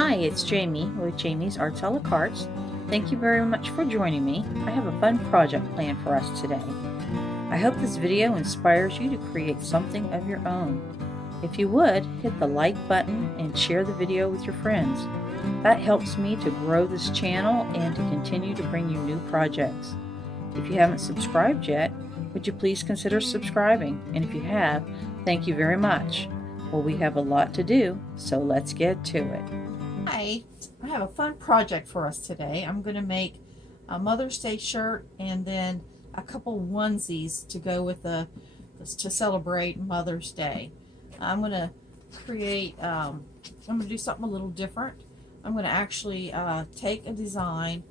Hi, it's Jamie with Jamie's Arts a la Cartes. Thank you very much for joining me. I have a fun project planned for us today. I hope this video inspires you to create something of your own. If you would, hit the like button and share the video with your friends. That helps me to grow this channel and to continue to bring you new projects. If you haven't subscribed yet, would you please consider subscribing? And if you have, thank you very much. Well, we have a lot to do, so let's get to it. Hi, I have a fun project for us today. I'm going to make a Mother's Day shirt and then a couple onesies to go with to celebrate Mother's Day. I'm going to create, I'm going to do something a little different. I'm going to actually take a design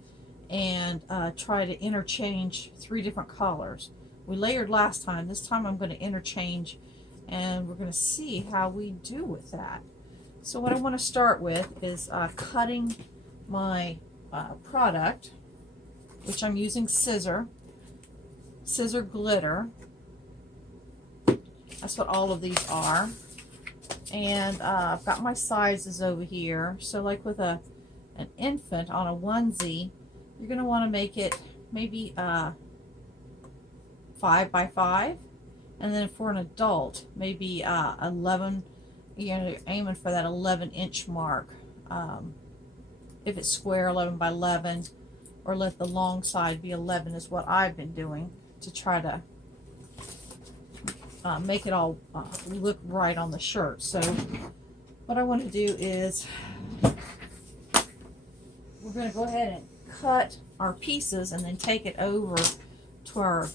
and try to interchange 3 different colors. We layered last time. This time I'm going to interchange, and we're going to see how we do with that. So what I want to start with is cutting my product, which I'm using scissor glitter. That's what all of these are. And I've got my sizes over here. So like with an infant on a onesie, you're going to want to make it maybe 5 by 5. And then for an adult, maybe 11. You're aiming for that 11-inch mark. If it's square, 11 by 11, or let the long side be 11 is what I've been doing to try to make it all look right on the shirt. So what I want to do is we're going to go ahead and cut our pieces and then take it over to our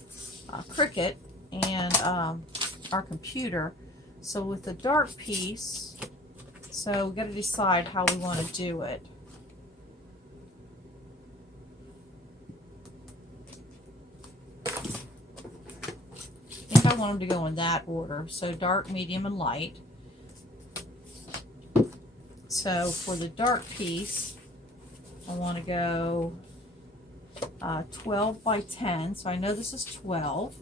Cricut and our computer. So with the dark piece, so we've got to decide how we want to do it. I think I want them to go in that order. So dark, medium, and light. So for the dark piece, I want to go 12 by 10. So I know this is 12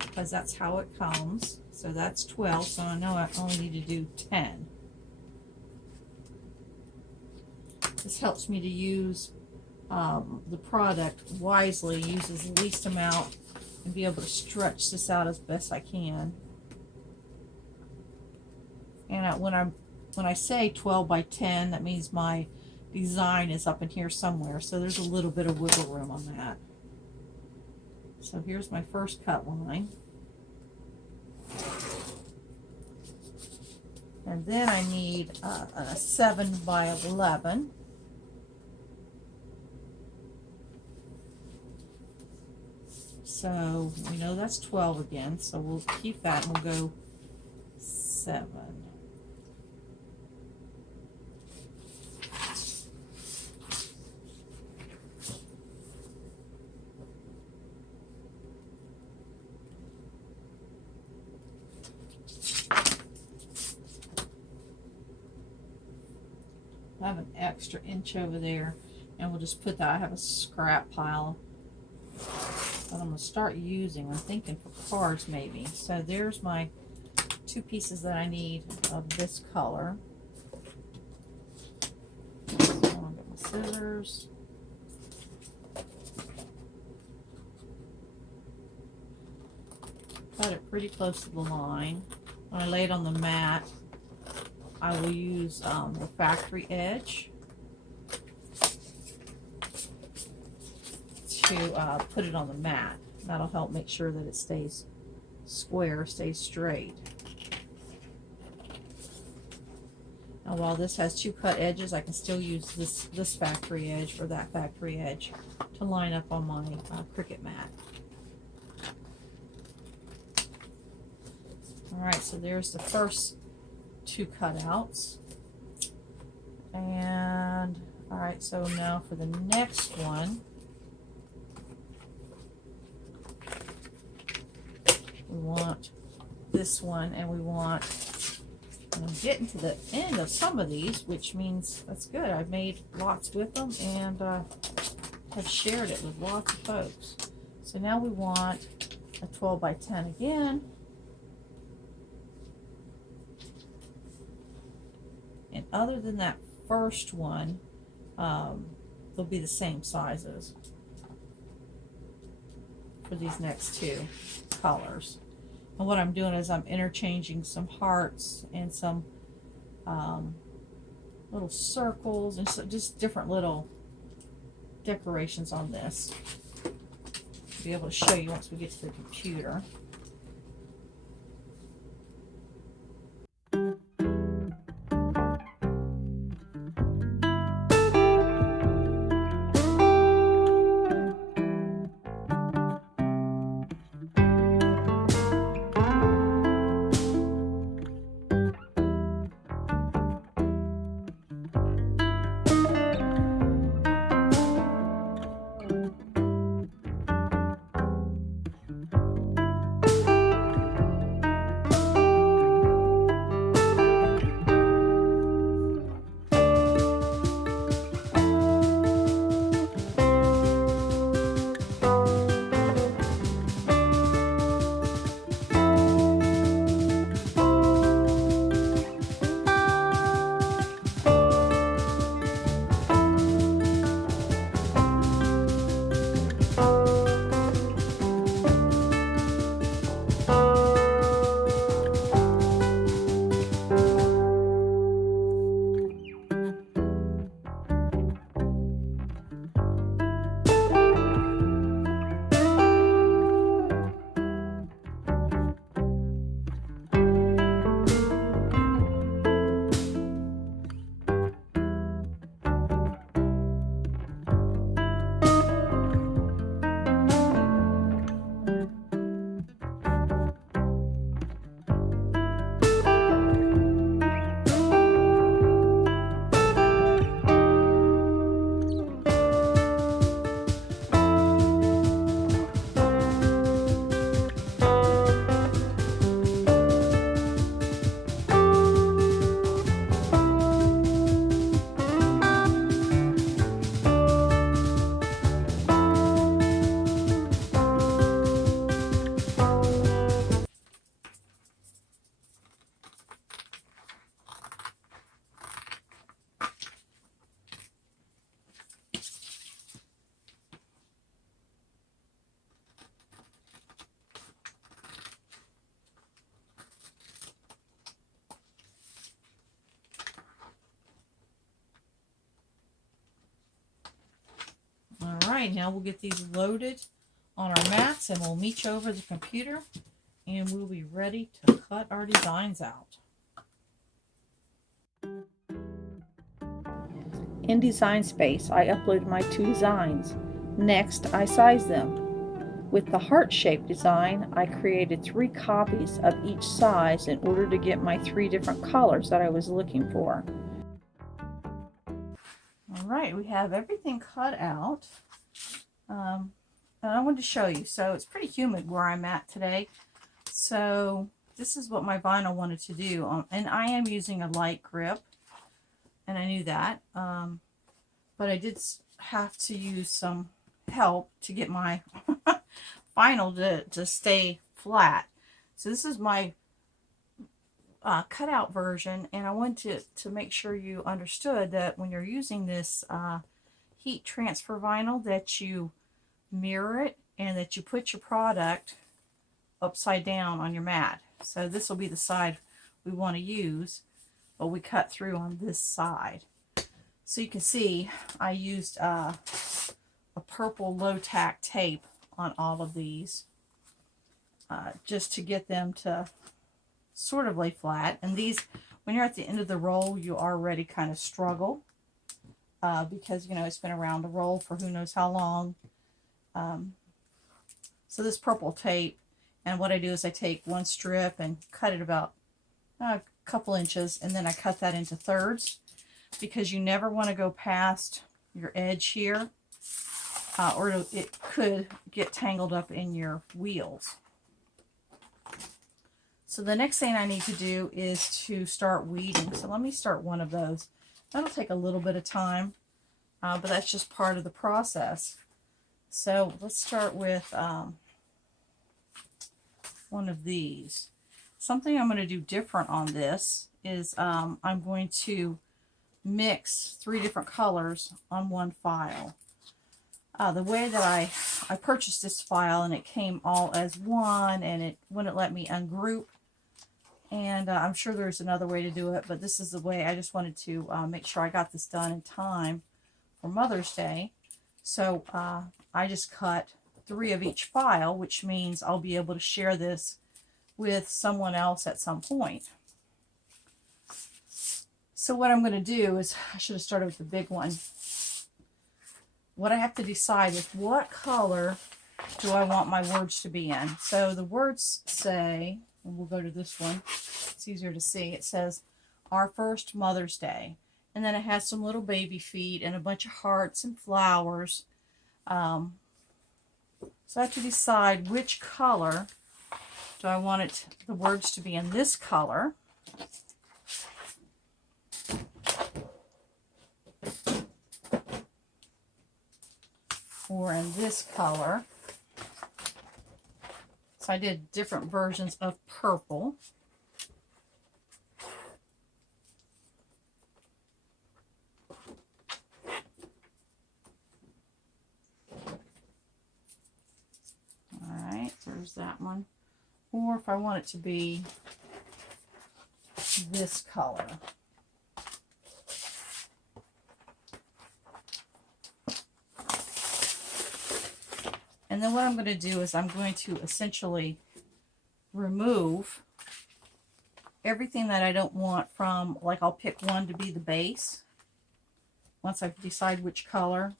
because that's how it comes. So that's 12, so I know I only need to do 10. This helps me to use the product wisely, use the least amount, and be able to stretch this out as best I can. And when I say 12 by 10, that means my design is up in here somewhere, so there's a little bit of wiggle room on that. So here's my first cut line. And then I need a 7 by 11. So we know that's 12 again, so we'll keep that and we'll go 7. I have an extra inch over there, and we'll just put that. I have a scrap pile that I'm going to start using. I'm thinking for cards maybe. So there's my 2 pieces that I need of this color. So I'm going to get my scissors. Cut it pretty close to the line. When I lay it on the mat, I will use the factory edge to put it on the mat. That'll help make sure that it stays square, stays straight. Now while this has 2 cut edges, I can still use this factory edge or that factory edge to line up on my Cricut mat. Alright, so there's the first 2 cutouts. And alright, so now for the next one, we want this one, and we want, and I'm getting to the end of some of these, which means that's good. I've made lots with them and have shared it with lots of folks. So now we want a 12 by 10 again. And other than that first one, they'll be the same sizes for these next two colors. And what I'm doing is I'm interchanging some hearts and some little circles and so just different little decorations on this. I'll be able to show you once we get to the computer. Alright, now we'll get these loaded on our mats and we'll meet you over the computer and we'll be ready to cut our designs out. In Design Space, I uploaded my 2 designs. Next, I sized them. With the heart-shaped design, I created 3 copies of each size in order to get my 3 different colors that I was looking for. Alright, we have everything cut out. And I wanted to show you. So it's pretty humid where I'm at today. So this is what my vinyl wanted to do. And I am using a light grip. And I knew that. But I did have to use some help to get my vinyl to stay flat. So this is my cutout version. And I wanted to make sure you understood that when you're using this heat transfer vinyl, that you mirror it and that you put your product upside down on your mat. So this will be the side we want to use, but we cut through on this side. So you can see I used a purple low tack tape on all of these just to get them to sort of lay flat. And these, when you're at the end of the roll, you already kind of struggle because, you know, it's been around the roll for who knows how long. So this purple tape, and what I do is I take one strip and cut it about a couple inches, and then I cut that into thirds because you never want to go past your edge here or it could get tangled up in your wheels. So the next thing I need to do is to start weeding. So let me start one of those. That'll take a little bit of time, but that's just part of the process. So let's start with one of these. Something I'm going to do different on this is I'm going to mix 3 different colors on one file. The way that I purchased this file, and it came all as one, and it wouldn't let me ungroup. And I'm sure there's another way to do it, but this is the way. I just wanted to make sure I got this done in time for Mother's Day. So I just cut 3 of each file, which means I'll be able to share this with someone else at some point. So what I'm going to do is, I should have started with the big one. What I have to decide is what color do I want my words to be in. So the words say, and we'll go to this one, it's easier to see, it says, "Our first Mother's Day." And then it has some little baby feet and a bunch of hearts and flowers. So I have to decide which color do I want the words to be in. This color. Or in this color. So I did different versions of purple. Alright, there's that one. Or if I want it to be this color. And then what I'm going to do is I'm going to essentially remove everything that I don't want from, like I'll pick one to be the base once I decide which color,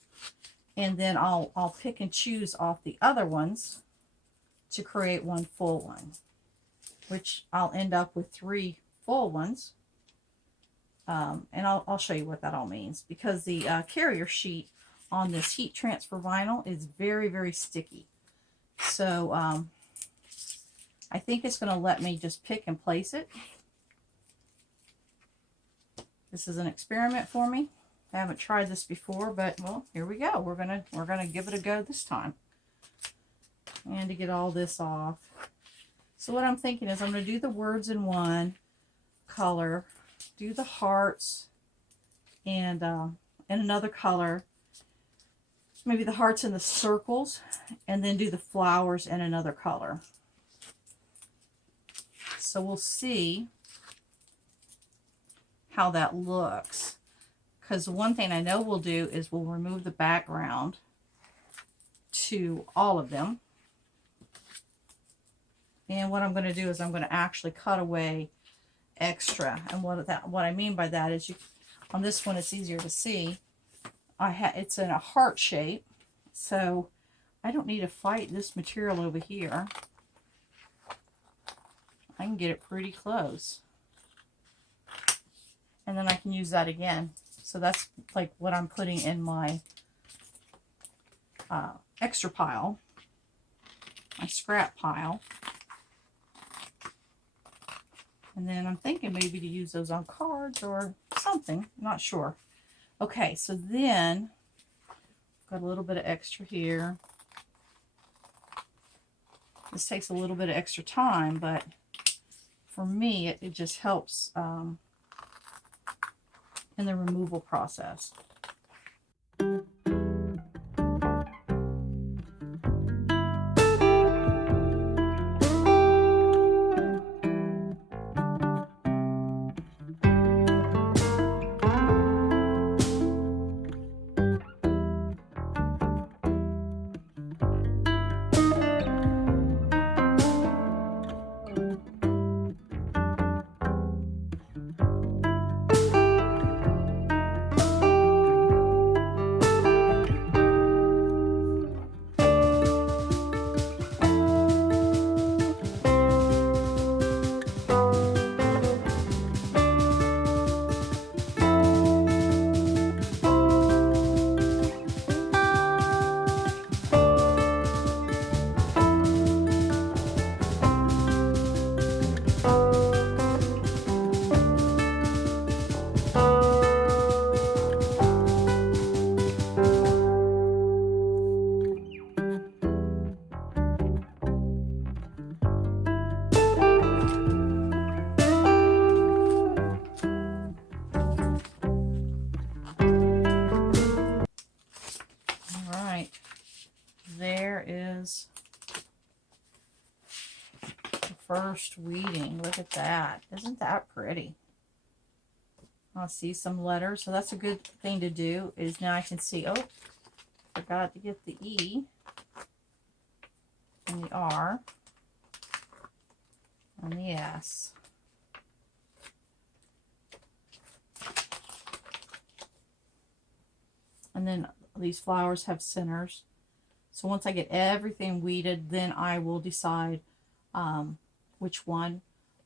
and then I'll pick and choose off the other ones to create one full one, which I'll end up with 3 full ones. And I'll show you what that all means, because the carrier sheet on this heat transfer vinyl is very, very sticky. So I think it's going to let me just pick and place it. This is an experiment for me. I haven't tried this before, but well, here we go. We're gonna give it a go this time. And to get all this off. So what I'm thinking is I'm going to do the words in one color, do the hearts and another color, maybe the hearts and the circles, and then do the flowers in another color. So we'll see how that looks. Because one thing I know we'll do is we'll remove the background to all of them. And what I'm going to do is I'm going to actually cut away extra. And what I mean by that is, on this one it's easier to see. It's in a heart shape, so I don't need to fight this material over here. I can get it pretty close. And then I can use that again. So that's like what I'm putting in my extra pile, my scrap pile. And then I'm thinking maybe to use those on cards or something, I'm not sure. Okay, so then got a little bit of extra here. This takes a little bit of extra time, but for me it just helps in the removal process. first weeding. Look at that. Isn't that pretty? I'll see some letters. So that's a good thing to do, is now I can see, oh, forgot to get the E and the R and the S. And then these flowers have centers. So once I get everything weeded, then I will decide which one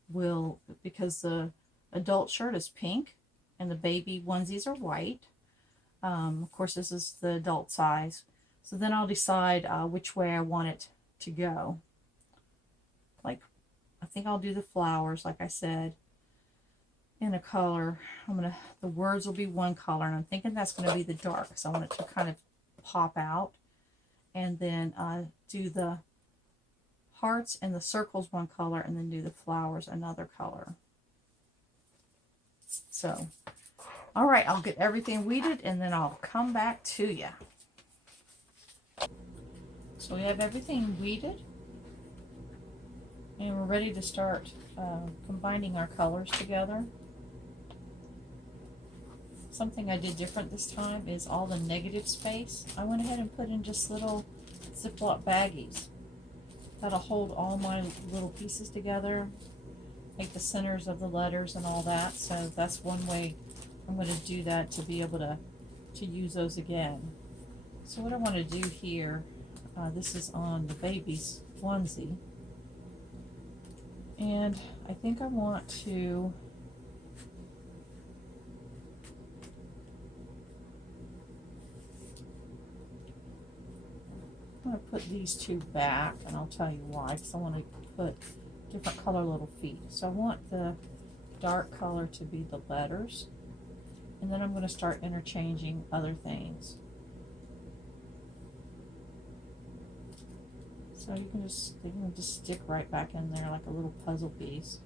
will, because the adult shirt is pink and the baby onesies are white. Of course, this is the adult size. So then I'll decide which way I want it to go. Like, I think I'll do the flowers, like I said, in a color. The words will be one color, and I'm thinking that's going to be the dark, because I want it to kind of pop out. And then do the hearts and the circles one color, and then do the flowers another color. So, all right, I'll get everything weeded, and then I'll come back to you. So we have everything weeded, and we're ready to start combining our colors together. Something I did different this time is all the negative space I went ahead and put in just little Ziploc baggies. That'll hold all my little pieces together, like the centers of the letters and all that. So that's one way I'm going to do that, to be able to use those again. So what I want to do here, this is on the baby's onesie, and I think I want to put these two back, and I'll tell you why, because I want to put different color little feet. So I want the dark color to be the letters, and then I'm going to start interchanging other things. So they can just stick right back in there like a little puzzle piece.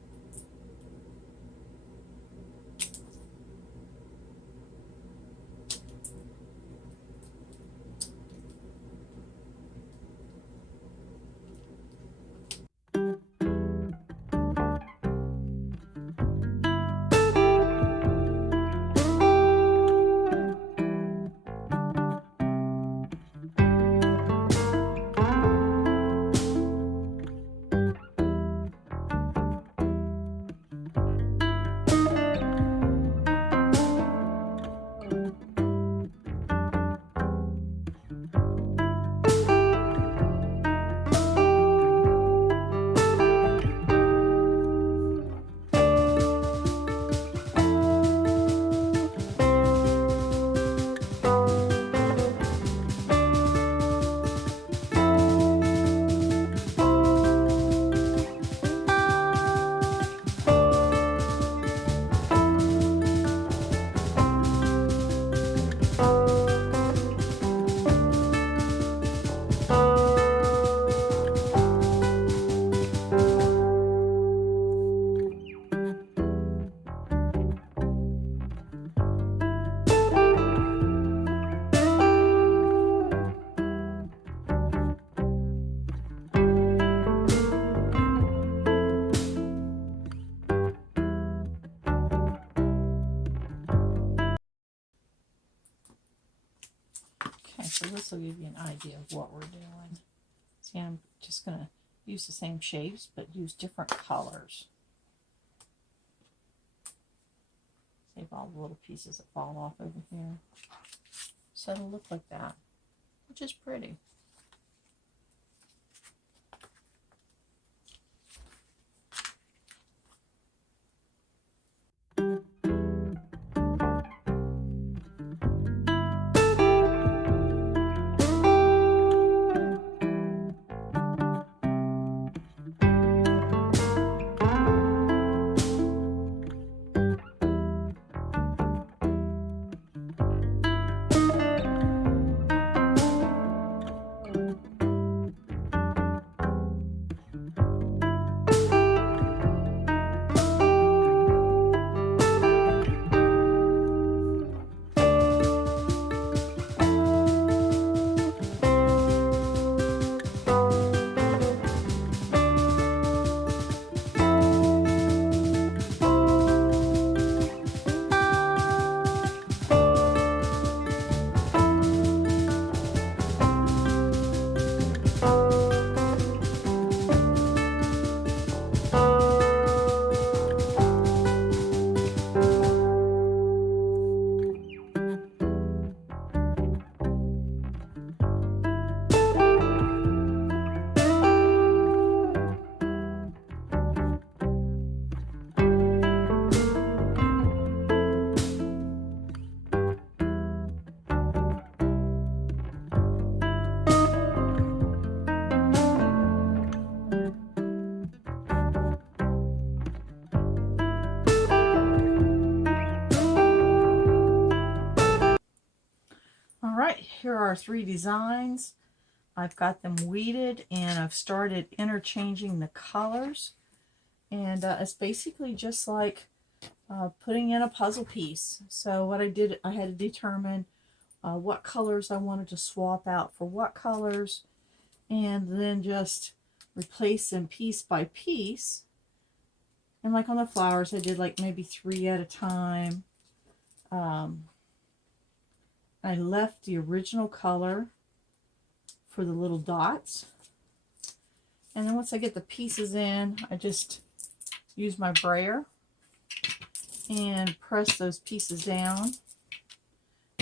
So this will give you an idea of what we're doing. See, I'm just going to use the same shapes, but use different colors. Save all the little pieces that fall off over here. So it'll look like that, which is pretty. here are 3 designs. I've got them weeded and I've started interchanging the colors. And it's basically just like putting in a puzzle piece. So what I did, I had to determine what colors I wanted to swap out for what colors, and then just replace them piece by piece. And like on the flowers, I did like maybe 3 at a time. I left the original color for the little dots. And then once I get the pieces in, I just use my brayer and press those pieces down.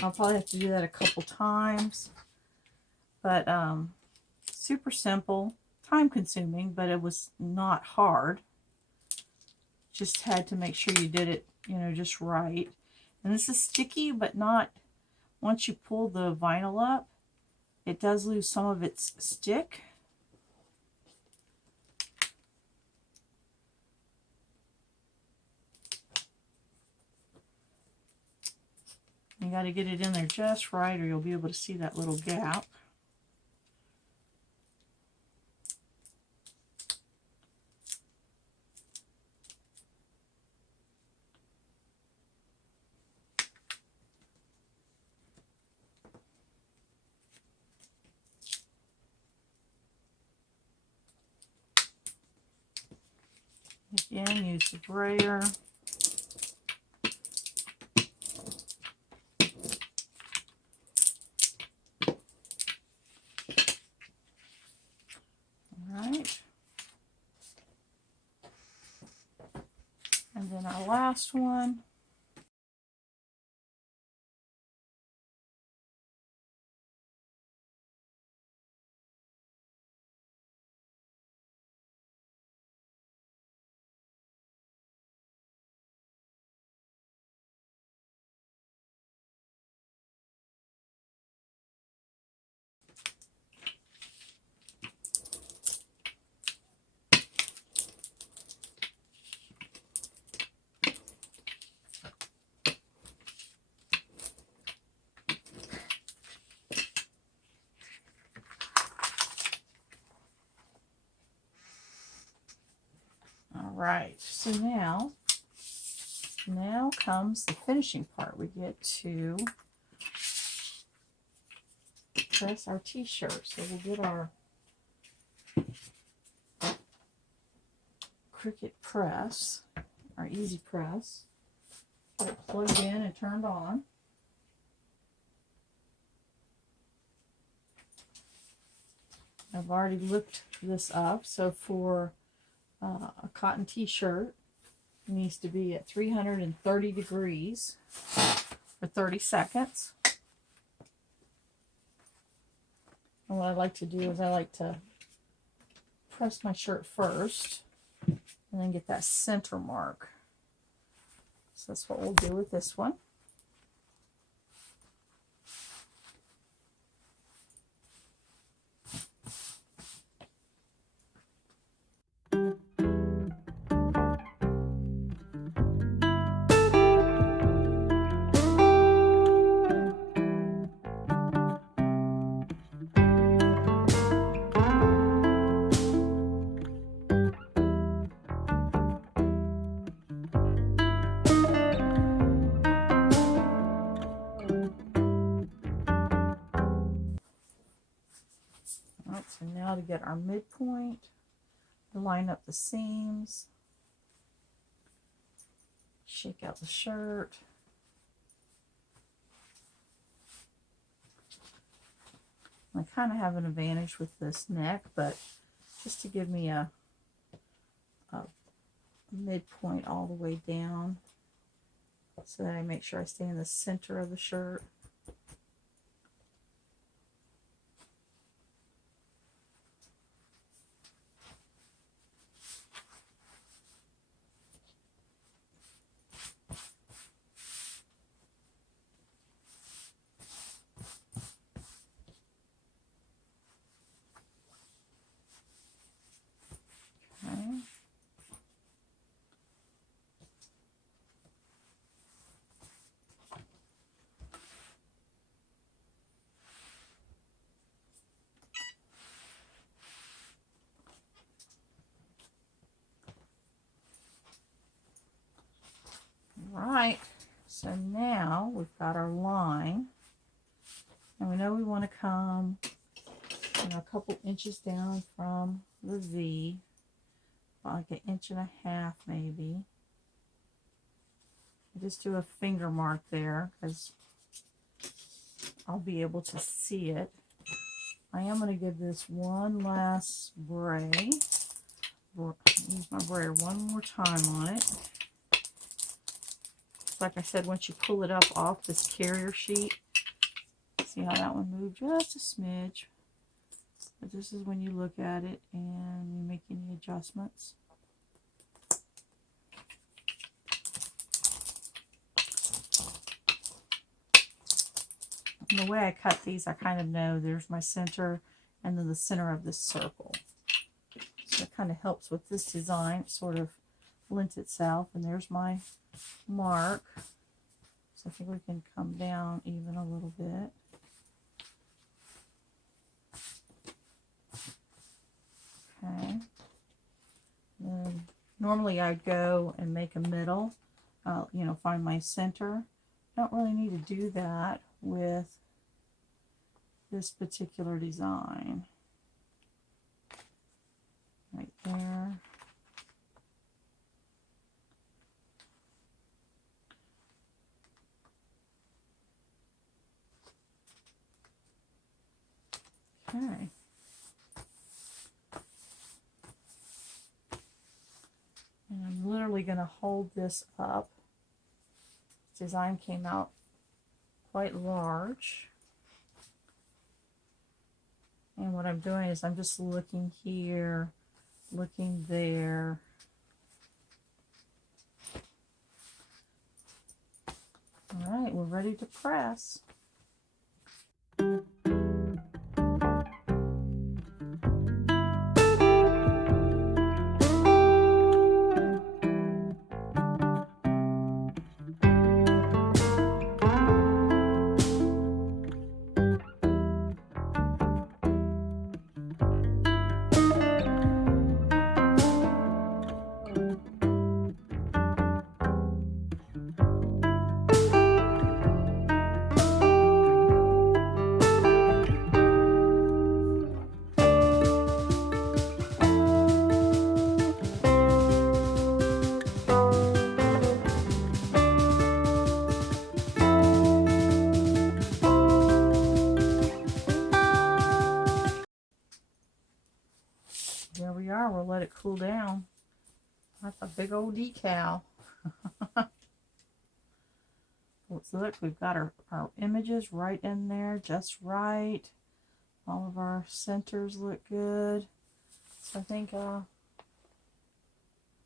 I'll probably have to do that a couple times. But super simple, time consuming, but it was not hard. Just had to make sure you did it, you know, just right. And this is sticky, but not, once you pull the vinyl up, it does lose some of its stick. You got to get it in there just right, or you'll be able to see that little gap. Again, use the brayer. Alright. And then our last one. Alright, so now comes the finishing part. We get to press our t-shirt. So we'll get our Cricut press, our Easy Press, get it plugged in and turned on. I've already looked this up. So for a cotton t-shirt, it needs to be at 330 degrees for 30 seconds. And what I like to do is I like to press my shirt first and then get that center mark. So that's what we'll do with this one. So now to get our midpoint, line up the seams, shake out the shirt. I kind of have an advantage with this neck, but just to give me a midpoint all the way down so that I make sure I stay in the center of the shirt. Alright, so now we've got our line, and we know we want to come, you know, a couple inches down from the V, like an inch and a half maybe. Just do a finger mark there because I'll be able to see it. I am going to give this one last bray. Use my brayer one more time on it. Like I said, once you pull it up off this carrier sheet, see how that one moved just a smidge. But this is when you look at it and you make any adjustments. And the way I cut these, I kind of know there's my center and then the center of this circle. So it kind of helps with this design. It sort of lent itself, and there's my mark. So I think we can come down even a little bit. Okay. Then normally I'd go and make a middle, you know, find my center. Don't really need to do that with this particular design. Right there. Okay. And I'm literally going to hold this up. This design came out quite large. And what I'm doing is I'm just looking here, looking there. All right, we're ready to press. There we are. We'll let it cool down. That's a big old decal. Let's look. We've got our images right in there, just right. All of our centers look good. So I think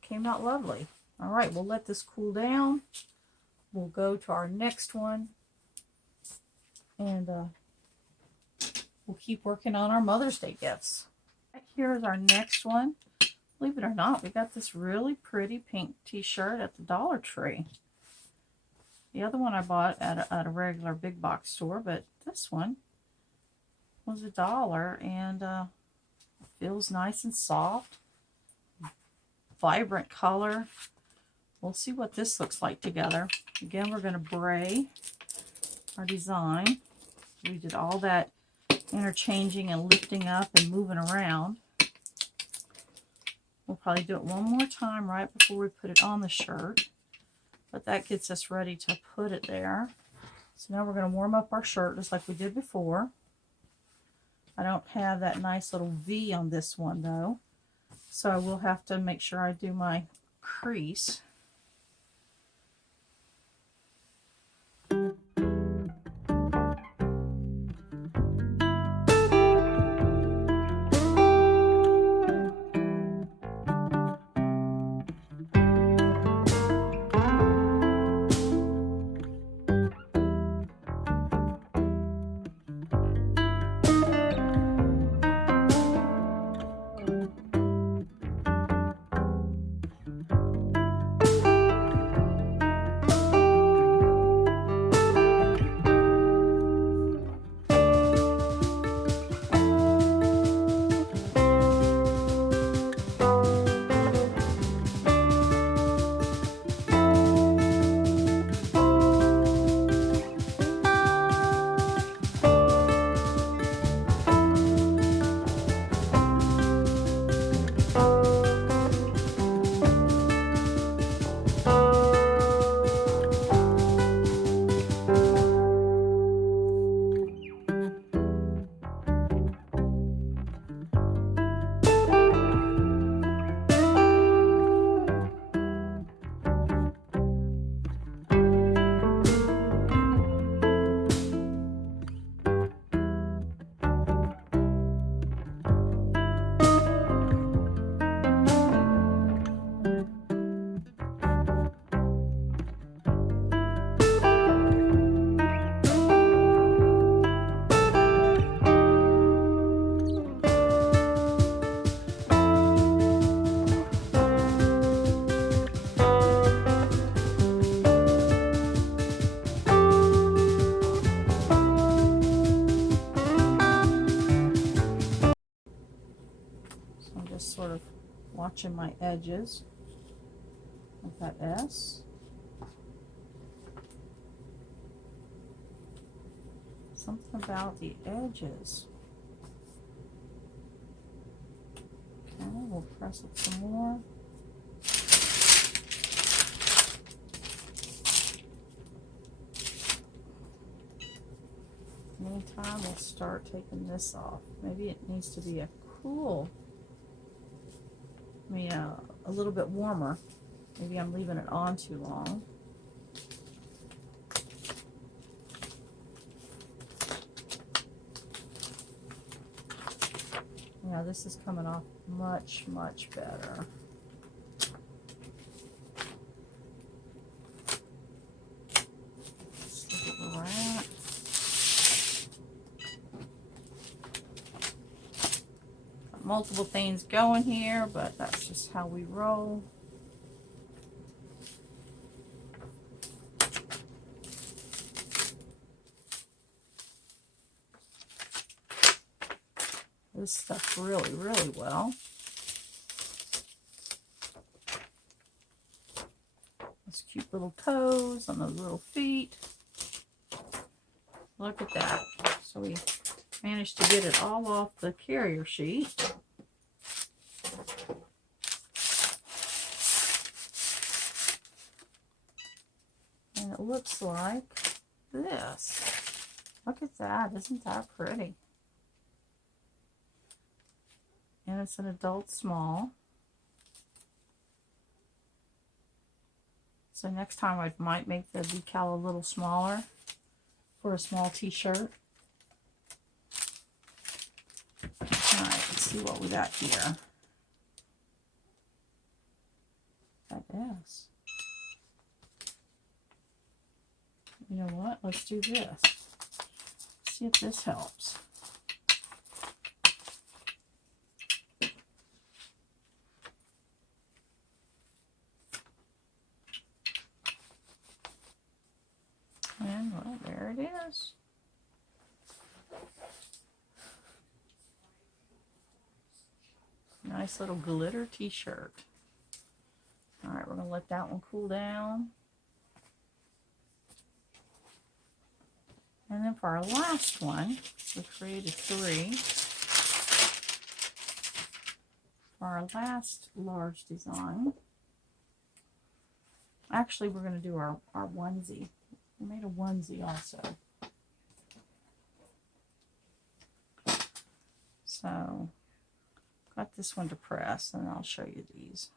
came out lovely. All right, we'll let this cool down. We'll go to our next one, and we'll keep working on our Mother's Day gifts. Here's our next one. Believe it or not, we got this really pretty pink t-shirt at the Dollar Tree. The other one I bought at a regular big box store, but this one was $1, and it feels nice and soft. Vibrant color. We'll see what this looks like together. Again, we're going to bray our design. We did all that interchanging and lifting up and moving around. We'll probably do it one more time right before we put it on the shirt, but that gets us ready to put it there. So now we're going to warm up our shirt just like we did before. I don't have that nice little V on this one though, so I will have to make sure I do my crease. watching my edges with that S. Something about the edges. Okay, we'll press it some more. Meantime, we'll start taking this off. Maybe it needs to be a little bit warmer. Maybe I'm leaving it on too long. Yeah, this is coming off much, much better. Let's look at where we're at. Got multiple things going here, but that's just how we roll. This stuff really, really well. Those cute little toes on those little feet. Look at that. So we managed to get it all off the carrier sheet. And it looks like this. Look at that. Isn't that pretty? And it's an adult small. So next time I might make the decal a little smaller for a small t-shirt. Alright, let's see what we got here. That is. You know what? Let's do this. See if this helps. And well, there it is. Nice little glitter t-shirt. All right, we're going to let that one cool down. And then for our last one, we created 3. For our last large design, actually we're going to do our onesie. We made a onesie also. So, got this one to press, and I'll show you these.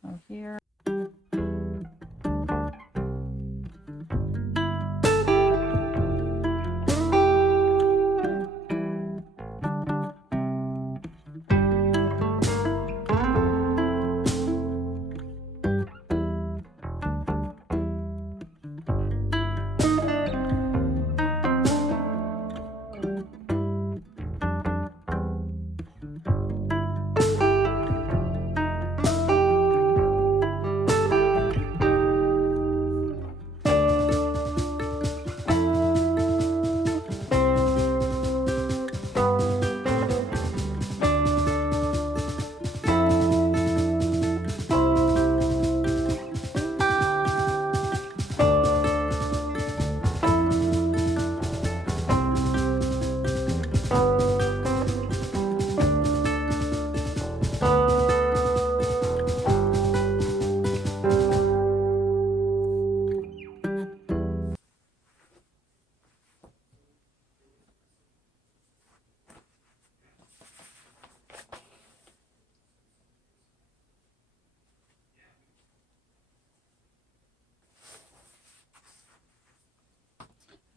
So here.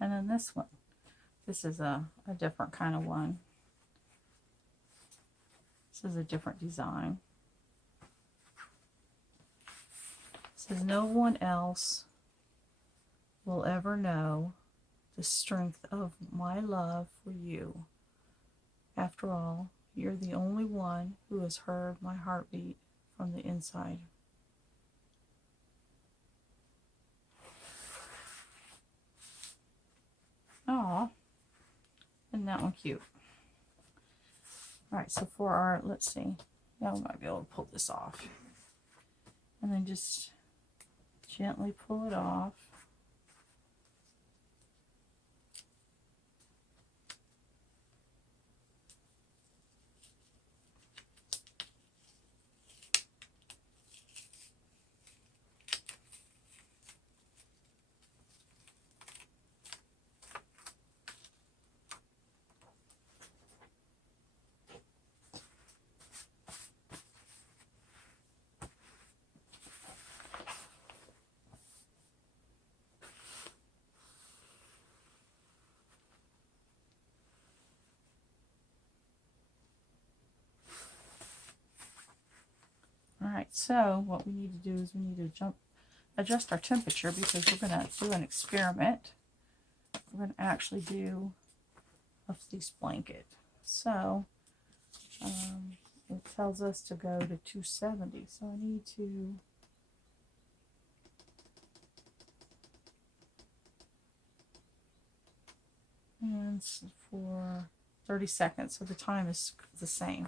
And then this one. This is a different kind of one. This is a different design. It says, no one else will ever know the strength of my love for you. After all, you're the only one who has heard my heartbeat from the inside. Aw, isn't that one cute? All right, so for our, let's see, now we might be able to pull this off. And then just gently pull it off. Alright, so what we need to do is we need to adjust our temperature because we're going to do an experiment. We're going to actually do a fleece blanket. So it tells us to go to 270. So I need to and for 30 seconds, so the time is the same.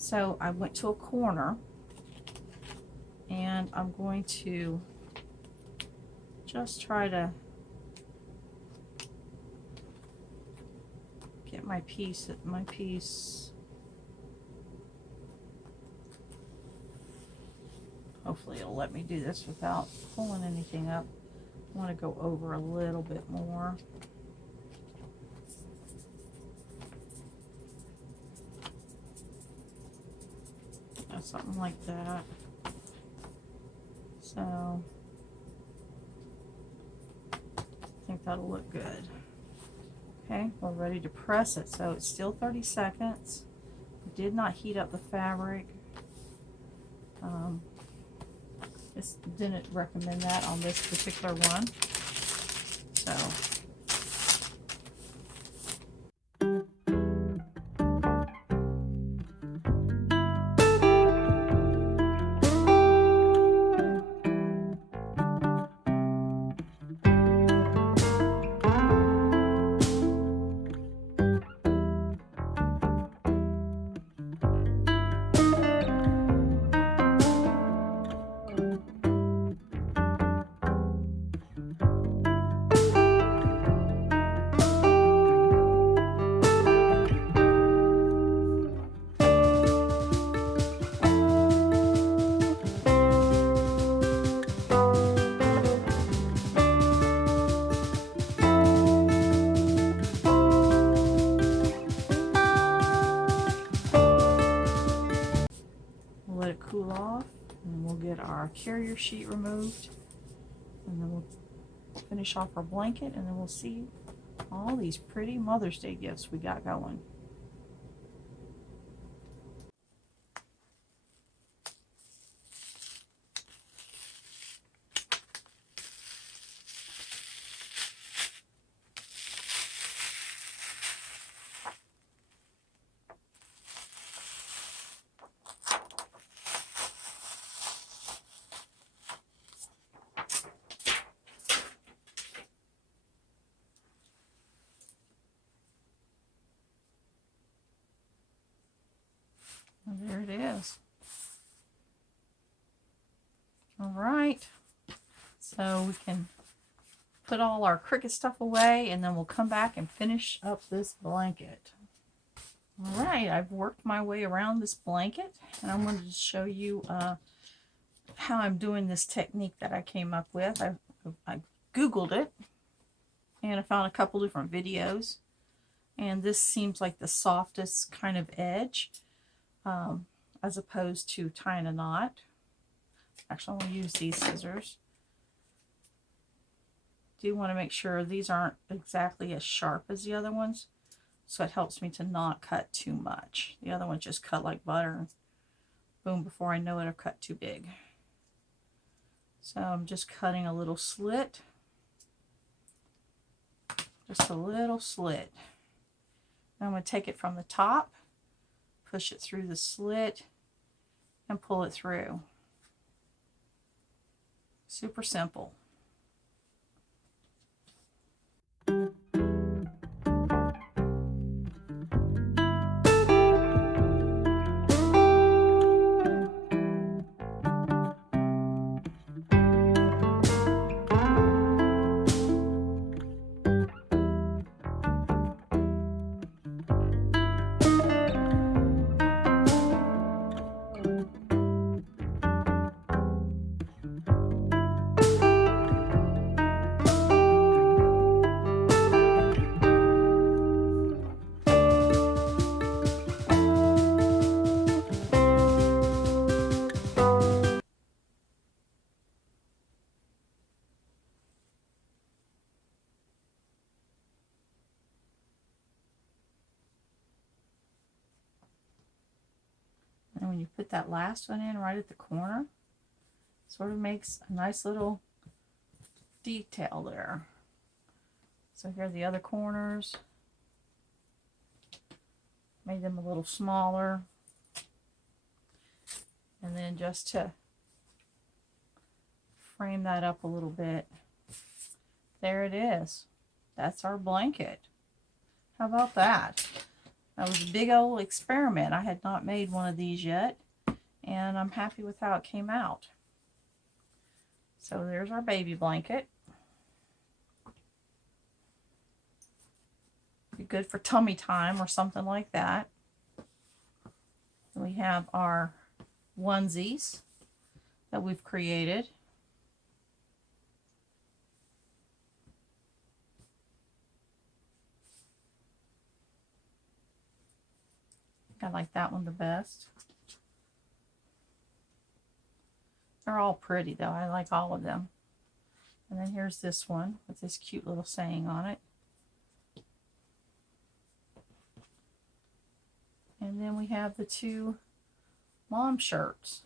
So I went to a corner and I'm going to just try to get my piece. Hopefully it'll let me do this without pulling anything up. I want to go over a little bit more. Something like that. So I think that'll look good. Okay, we're ready to press it. So it's still 30 seconds. Did not heat up the fabric. This didn't recommend that on this particular one. So let it cool off, and we'll get our carrier sheet removed, and then we'll finish off our blanket, and then we'll see all these pretty Mother's Day gifts we got going. And there it is. All right, so we can put all our Cricut stuff away, and then we'll come back and finish up this blanket. All right, I've worked my way around this blanket, and I wanted to show you how I'm doing this technique that I came up with. I Googled it, and I found a couple different videos, and this seems like the softest kind of edge, as opposed to tying a knot. Actually, I'm going to use these scissors. Do want to make sure these aren't exactly as sharp as the other ones. so it helps me to not cut too much. The other one just cut like butter. Boom, before I know it, I've cut too big. So I'm just cutting a little slit. Just a little slit. Now I'm going to take it from the top, push it through the slit, and pull it through. Super simple. And when you put that last one in right at the corner, it sort of makes a nice little detail there. So here are the other corners. Made them a little smaller. And then just to frame that up a little bit, there it is. That's our blanket. How about that? That was a big old experiment. I had not made one of these yet, and I'm happy with how it came out. So there's our baby blanket. Be good for tummy time or something like that. And we have our onesies that we've created. I like that one the best. They're all pretty though. I like all of them. And then here's this one with this cute little saying on it. And then we have the two mom shirts.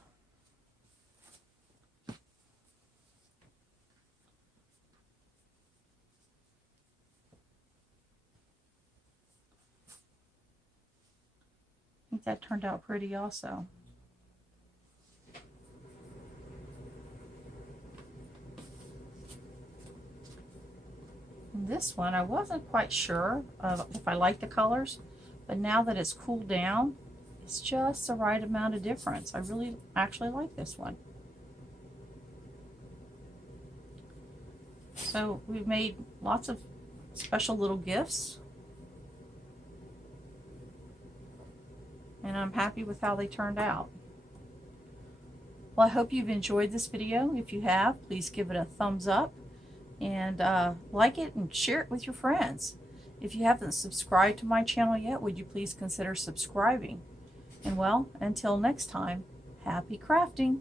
I think that turned out pretty also. And this one, I wasn't quite sure if I liked the colors, but now that it's cooled down, it's just the right amount of difference. I really actually like this one. So we've made lots of special little gifts. And I'm happy with how they turned out. Well, I hope you've enjoyed this video. If you have, please give it a thumbs up and like it and share it with your friends. If you haven't subscribed to my channel yet, would you please consider subscribing? And well, until next time, happy crafting!